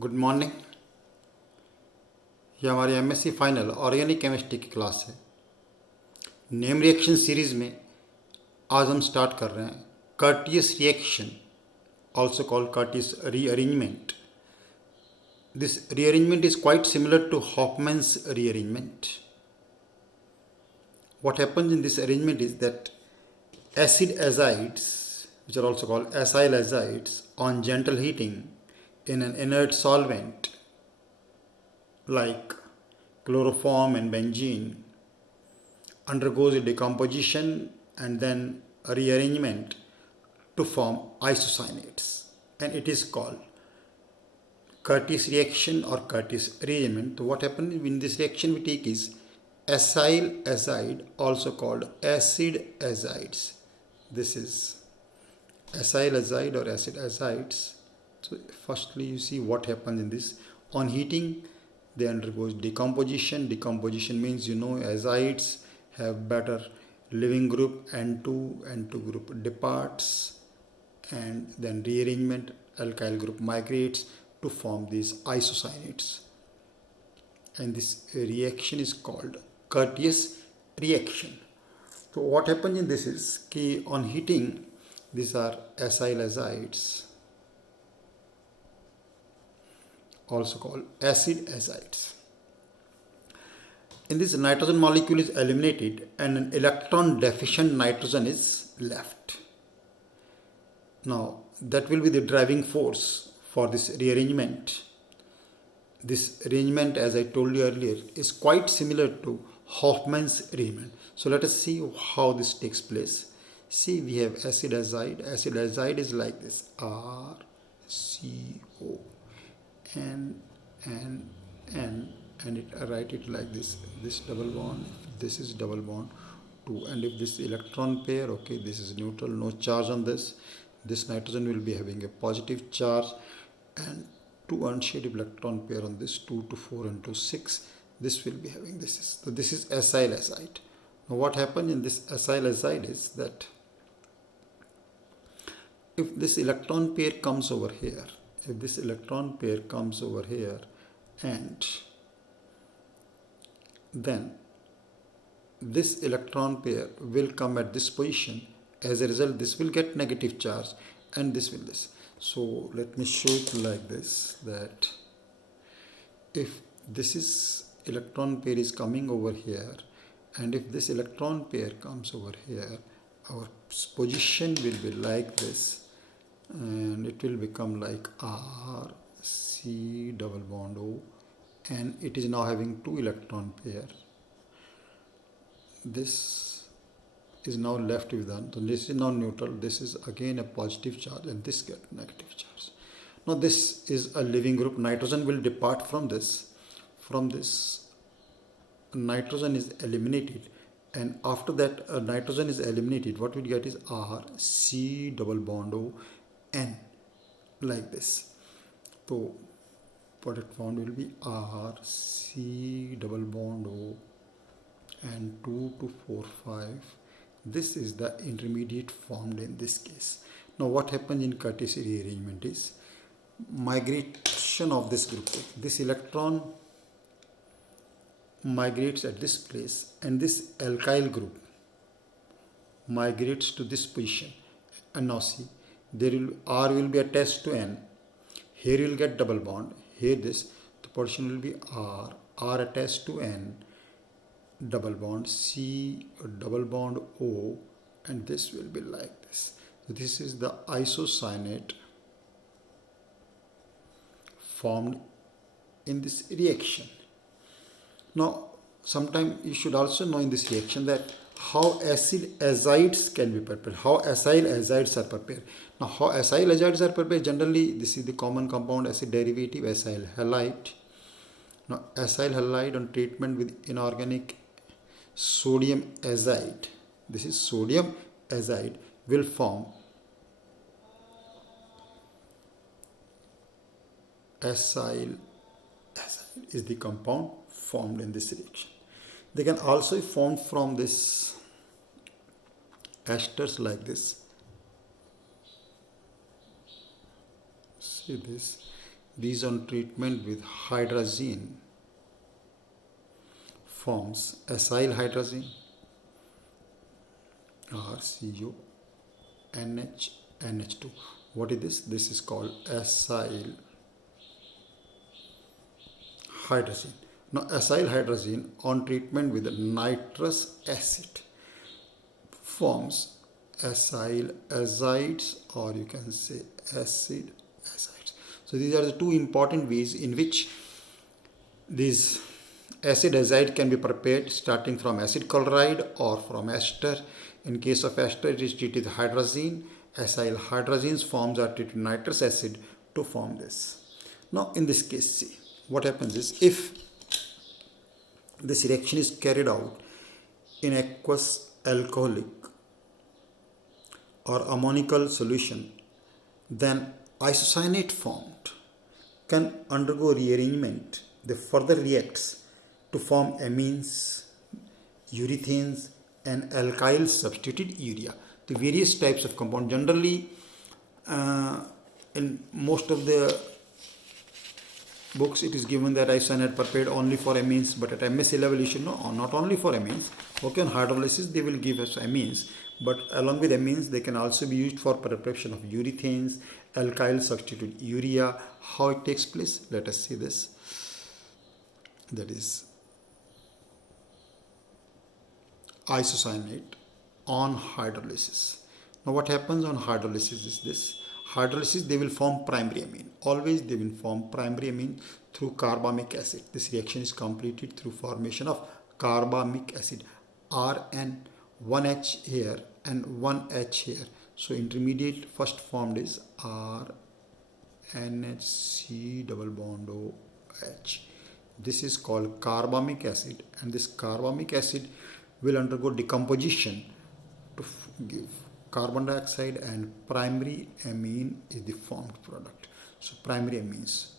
Good morning. ये हमारी MSc final organic chemistry की क्लास है। नेम रिएक्शन सीरीज में आज हम स्टार्ट कर रहे हैं Curtius reaction, also called Curtius rearrangement. This rearrangement is quite similar to Hofmann's rearrangement. What happens in this arrangement is that acid azides, which are also called acyl azides, on gentle heating in an inert solvent like chloroform and benzene, undergoes a decomposition and then a rearrangement to form isocyanates, and it is called Curtius reaction or Curtius rearrangement. So what happens in this reaction we take is acyl azide, also called acid azides. This is acyl azide or acid azides. So firstly you see what happens in this. On heating they undergoes decomposition. Decomposition means azides have better living group, N2 group departs, and then rearrangement, alkyl group migrates to form these isocyanates, and this reaction is called Curtius reaction. So what happens in this is कि on heating these are acyl azides, also called acid azides. In this, nitrogen molecule is eliminated and an electron deficient nitrogen is left. Now that will be the driving force for this rearrangement. This arrangement, as I told you earlier, is quite similar to Hofmann's arrangement. So let us see how this takes place. See, we have acid azide. Acid azide is like this: R, C, O, N, and I write it like this. This double bond, this is double bond 2, and if this electron pair, okay, this is neutral, no charge on this. This nitrogen will be having a positive charge, and 2 unshaded electron pair on this, 2 to 4 and 2 6. This will be having this is acyl azide. Now what happens in this acyl azide is that if this electron pair comes over here, and then this electron pair will come at this position. As a result, this will get negative charge and this will this. So let me show it like this, that if this is electron pair is coming over here, and if this electron pair comes over here, our position will be like this, and it will become like R, C double bond O, and it is now having 2 electron pair. This is now left with one. So this is now neutral. This is again a positive charge, and this get negative charge. Now this is a living group. Nitrogen will depart from this. From this, nitrogen is eliminated, and after that nitrogen is eliminated, what we get is R, C double bond O, N, like this. So product formed will be R, C double bond O, and 2 to 4 5. This is the intermediate formed in this case. Now what happens in Curtius rearrangement is migration of this group. This electron migrates at this place, and this alkyl group migrates to this position. And now see, there will R will be attached to N. Here you will get double bond. Here the portion will be R attached to N, double bond, C double bond O, and this will be like this. So this is the isocyanate formed in this reaction. Now sometime you should also know in this reaction that how acid azides can be prepared, how acyl azides are prepared. Now how acyl azides are prepared, generally this is the common compound acid derivative acyl halide. Now acyl halide on treatment with inorganic sodium azide, this is sodium azide, will form acyl azide is the compound formed in this reaction. They can also be formed from this esters like this. See this, these on treatment with hydrazine forms acyl hydrazine RCONH2. What is this? This is called acyl hydrazine. Now acyl hydrazine on treatment with nitrous acid forms acyl azides, or you can say acid azides. So these are the two important ways in which these acid azide can be prepared, starting from acid chloride or from ester. In case of ester, it is treated with hydrazine. Acyl hydrazines forms are treated with nitrous acid to form this. Now in this case, see what happens is, if this reaction is carried out in aqueous, alcoholic or ammonical solution, then isocyanate formed can undergo rearrangement. They further reacts to form amines, urethanes and alkyl substituted urea. The various types of compound. Generally, in most of the books it is given that isocyanate prepared only for amines, but at MSc level you should know not only for amines. Okay, on hydrolysis they will give us amines, but along with amines they can also be used for preparation of urethanes, alkyl substitute urea. How it takes place, let us see this. That is isocyanate on hydrolysis. Now what happens on hydrolysis is this. Hydrolysis, they will form primary amine. Always they will form primary amine through carbamic acid. This reaction is completed through formation of carbamic acid. Rn, 1H here and 1H here. So intermediate first formed is RNHC double bond OH. This is called carbamic acid, and this carbamic acid will undergo decomposition to give carbon dioxide, and primary amine is the formed product. So primary amines.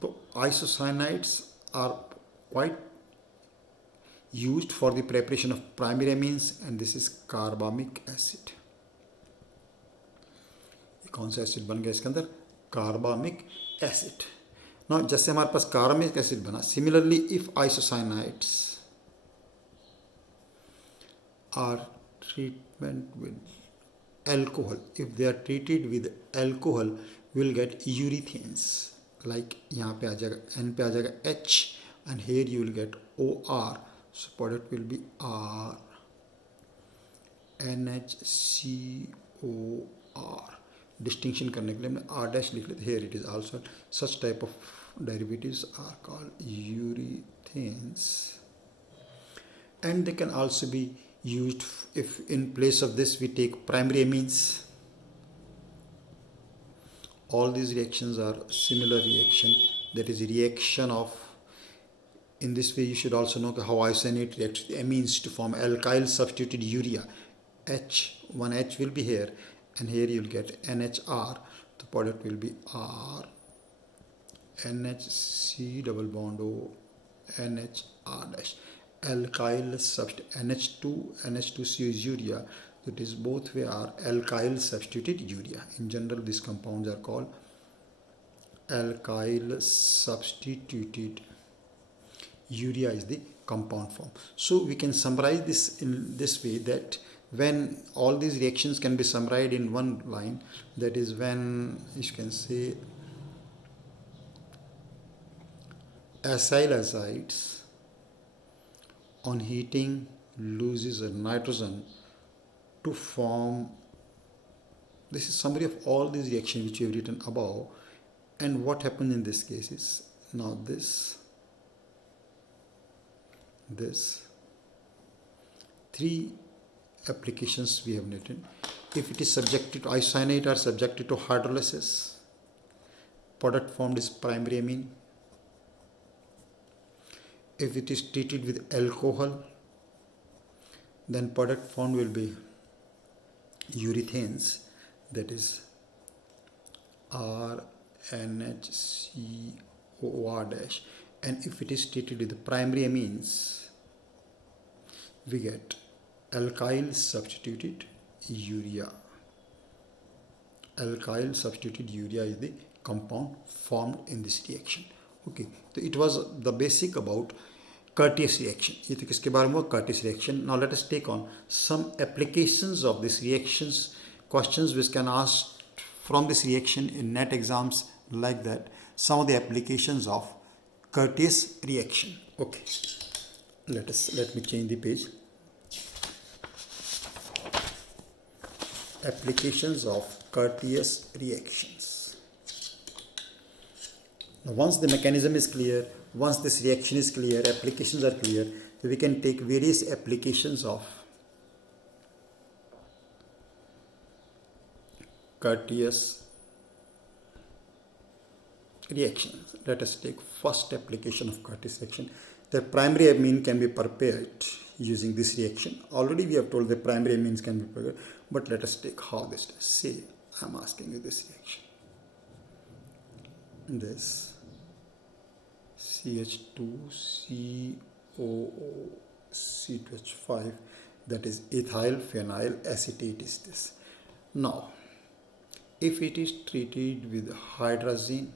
So isocyanates are quite used for the preparation of primary amines, and this is carbamic acid. कौन सा acid बन गया इसके अंदर? Carbamic acid. Now जैसे हमारे पास carbamic acid बना, similarly if isocyanides are treatment with alcohol, if they are treated with alcohol, we will get urethanes. Like यहाँ पे आ जाएगा N पे आ जाएगा H, and here you will get OR. So product will be R NHCOR. Distinction करने के लिए हमने R dash लिख लेते. Here it is also such type of derivatives are called urethanes, and they can also be used if in place of this we take primary amines. All these reactions are similar reaction, that is reaction of, in this way you should also know how isocyanate reacts with amines to form alkyl substituted urea. One H will be here, and here you will get NHR. The product will be R NHC double bond O NHR dash. Alkyl substitute NH2CO is urea. That is both way are alkyl substituted urea. In general, these compounds are called alkyl substituted urea is the compound form. So we can summarize this in this way, that when all these reactions can be summarized in one line, that is when you can say acyl azides on heating loses a nitrogen to form, this is summary of all these reactions which we have written above. And what happened in this case is, now this three applications we have written. If it is subjected to isocyanate or subjected to hydrolysis, product formed is primary amine. If it is treated with alcohol, then product formed will be urethanes, that is RNHCOR dash. And if it is treated with the primary amines, we get alkyl substituted urea. Alkyl substituted urea is the compound formed in this reaction. Okay, so it was the basic about Curtius reaction. ये तो किसके बारे में हुआ? Curtius reaction. Now let us take on some applications of these reactions, questions which can ask from this reaction in net exams like that. Some of the applications of Curtius reaction. Okay, let me change the page. Applications of Curtius reactions. Now, once the mechanism is clear, once this reaction is clear, applications are clear, so we can take various applications of Curtius reactions. Let us take first application of Curtius reaction. The primary amine can be prepared using this reaction. Already we have told the primary amines can be prepared, but let us take how this does. Say I am asking you this reaction. This CH2COO C2H5, that is ethyl phenyl acetate is this. Now, if it is treated with hydrazine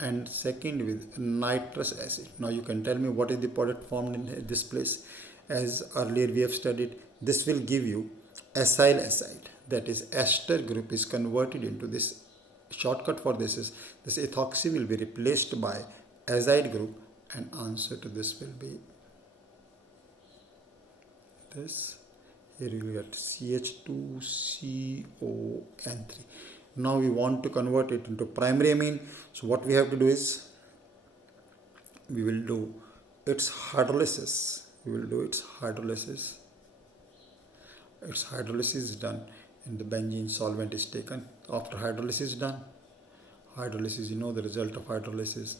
and second with nitrous acid, now you can tell me what is the product formed in this place. As earlier we have studied, this will give you acyl acide, that is ester group is converted into this. Shortcut for this is this ethoxy will be replaced by azide group, and answer to this will be this. Here you will get CH2CON3. Now we want to convert it into primary amine. So what we have to do is we will do its hydrolysis. Its hydrolysis is done and the benzene solvent is taken. After hydrolysis is done, you know the result of hydrolysis,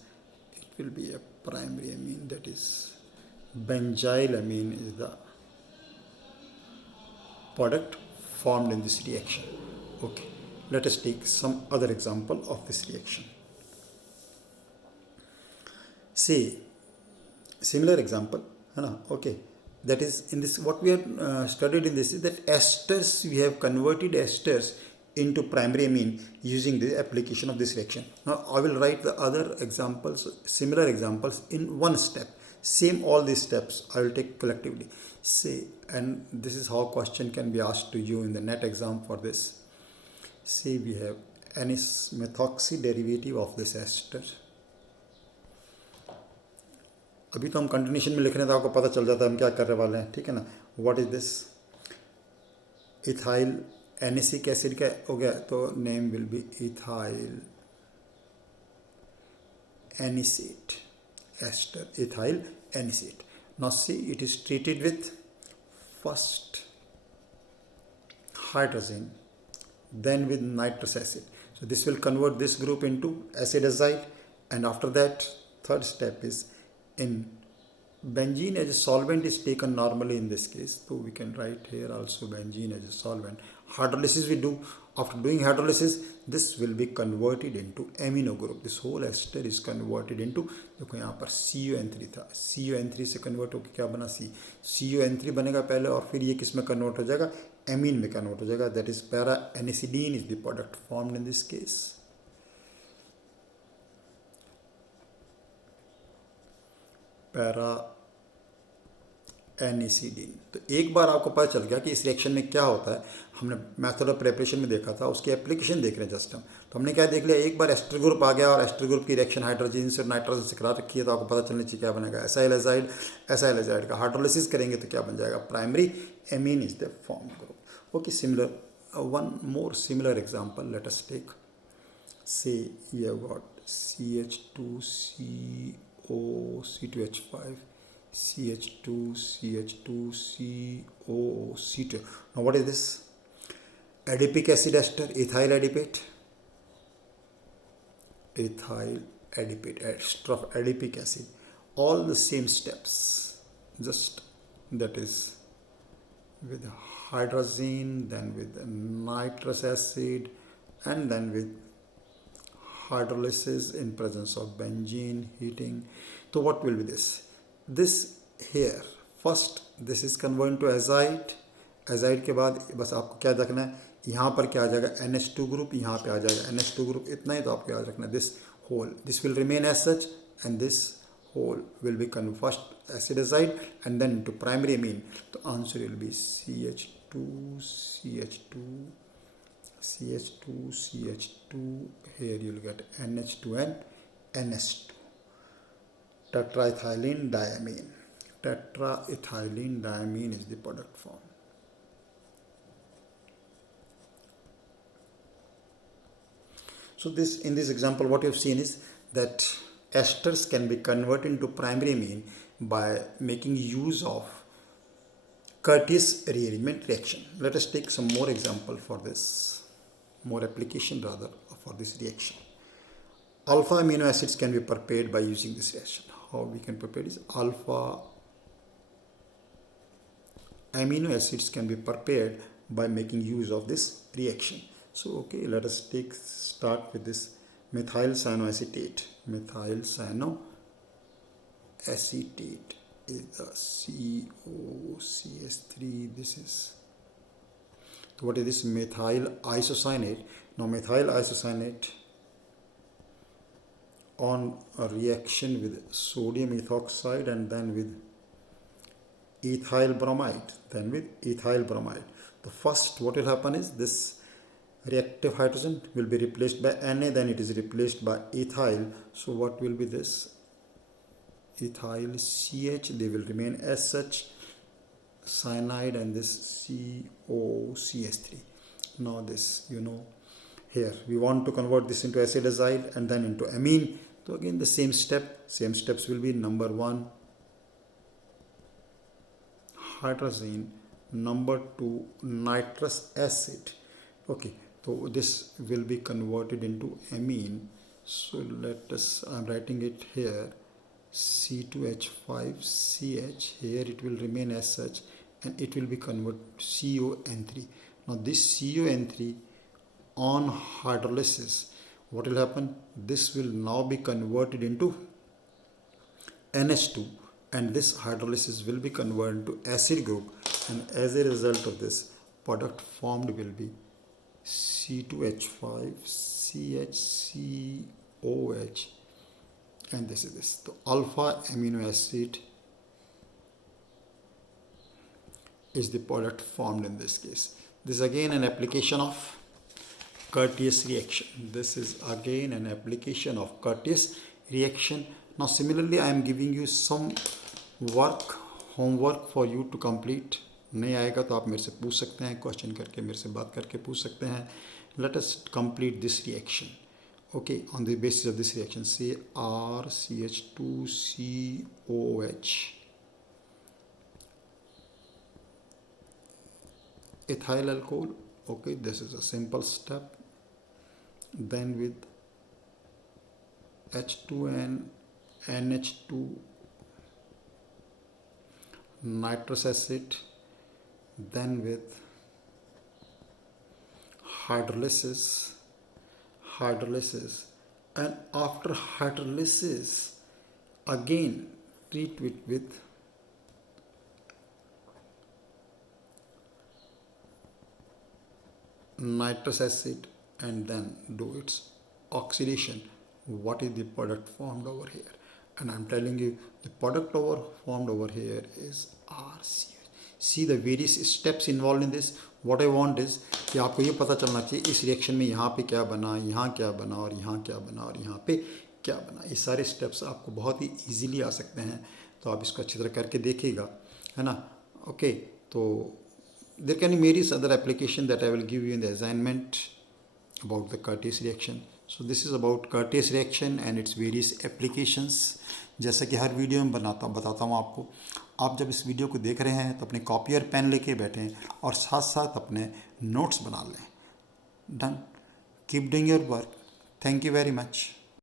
it will be a primary amine, that is benzyl amine is the product formed in this reaction. Okay, let us take some other example of this reaction. Say similar example, okay. That is in this, what we have studied in this is that esters, we have converted esters into primary amine using the application of this reaction. Now I will write the other examples, similar examples in one step. Same all these steps I will take collectively. Say, and this is how question can be asked to you in the net exam for this. Say we have anise methoxy derivative of this ester. अभी तो हम continuation में लिख रहे हैं तो आपको पता चल जाता है हम क्या करने वाले हैं, ठीक है ना. What is this? Ethyl anisic acid का हो गया तो name will be ethyl anisate ester, ethyl anisate. Now see it is treated with first hydrogen, then with nitrous acid. So this will convert this group into acid azide, and after that third step is in benzene as a solvent is taken normally in this case, so we can write here also benzene as a solvent. Hydrolysis we do. After doing hydrolysis, this will be converted into amino group. This whole ester is converted into, देखो यहाँ पर CON3 था, CON3 से convert होकर क्या बना CON3 बनेगा पहले, और फिर ये किस में कन्वर्ट हो जाएगा? एमीन में कन्वर्ट हो जाएगा. That is para anisidine is the product formed in this case. Para anisidine. तो एक बार आपको पता चल गया कि इस रिएक्शन में क्या होता है. हमने मेथड ऑफ प्रिपरेशन में देखा था, उसकी एप्लीकेशन देख रहे हैं जस्ट हम. तो हमने क्या देख लिया, एक बार एस्टर ग्रुप आ गया और एस्टर ग्रुप की रिएक्शन हाइड्रोजन से नाइट्रोजन से करा रखी है, तो आपको पता चलना चाहिए क्या बनेगा. एसाइल एजाइड, एसाइल एजाइड का हाइड्रोलिसिस करेंगे तो क्या बन जाएगा? Primary amine is the form group. Okay, similar one more similar example let us take. Say you have got CH2CO C2H5 CH2 CH2 CO C2. Now what is this? Adipic acid ester, ethyl adipate, ester of adipic acid. All the same steps, just that is with hydrazine, then with nitrous acid, and then with hydrolysis in presence of benzene, heating. So what will be this? This here first this is converted to azide. azide के बाद बस आपको क्या देखना है यहाँ पर क्या आ जाएगा NH2 ग्रुप, यहाँ पे आ जाएगा NH2 ग्रुप, इतना ही तो आपको याद रखना. This whole, this will remain as such and this whole will become first acidazide and then into primary amine. The answer will be CH2, CH2, CH2, CH2. Here you will get NH2 and NS2. Tetraethylene diamine. Tetraethylene diamine is the product form. So this, in this example, what you have seen is that esters can be converted into primary amine by making use of Curtius rearrangement reaction. Let us take some more example for this, more application rather for this reaction. Alpha amino acids can be prepared by using this reaction. How we can prepare is alpha amino acids can be prepared by making use of this reaction. So okay, let us start with this methyl cyanoacetate. Methyl cyanoacetate is the COCH3. This is, so what is this? Methyl isocyanate. Now methyl isocyanate on a reaction with sodium ethoxide and then with ethyl bromide, the first what will happen is this reactive hydrogen will be replaced by Na, then it is replaced by ethyl. So what will be this? Ethyl CH, they will remain as such, cyanide, and this COCH3. Now this, here we want to convert this into acidazide and then into amine. So again the same steps will be number 1 hydrazine, number 2 nitrous acid. Okay, so this will be converted into amine. So let us, I am writing it here, C2H5CH. Here it will remain as such and it will be converted CON3. Now this CON3 on hydrolysis, what will happen? This will now be converted into NH2 and this hydrolysis will be converted to acid group, and as a result of this, product formed will be C2H5CHCOH, and this is this. The alpha amino acid is the product formed in this case. This is again an application of Curtius reaction. This is again an application of Curtius reaction. Now similarly I am giving you some homework for you to complete. नहीं आएगा तो आप मेरे से पूछ सकते हैं, question करके मेरे से बात करके पूछ सकते हैं. Let us complete this reaction. Okay, on the basis of this reaction, say RCH2COH, ethyl alcohol. Okay, this is a simple step. Then with H2N NH2 nitrous acid, then with hydrolysis, and after hydrolysis again treat it with nitrous acid and then do its oxidation. What is the product formed over here? And I'm telling you the product formed over here is RCH. See the various steps involved in this. What I want is कि आपको ये पता चलना चाहिए इस reaction में यहाँ पे क्या बना, यहाँ क्या बना और यहाँ क्या बना और यहाँ पे क्या बना. ये सारे स्टेप्स आपको बहुत ही इजीली आ सकते हैं, तो आप इसको अच्छी तरह करके देखिएगा, है ना. ओके, तो there can be various other application that I will give you in the assignment about the Curtius reaction. So this is about Curtius reaction and its various applications. जैसा कि हर वीडियो में बताता हूँ आपको, आप जब इस वीडियो को देख रहे हैं तो अपने कॉपी और पेन लेके बैठें और साथ साथ अपने नोट्स बना लें. Done. Keep doing your work. Thank you very much.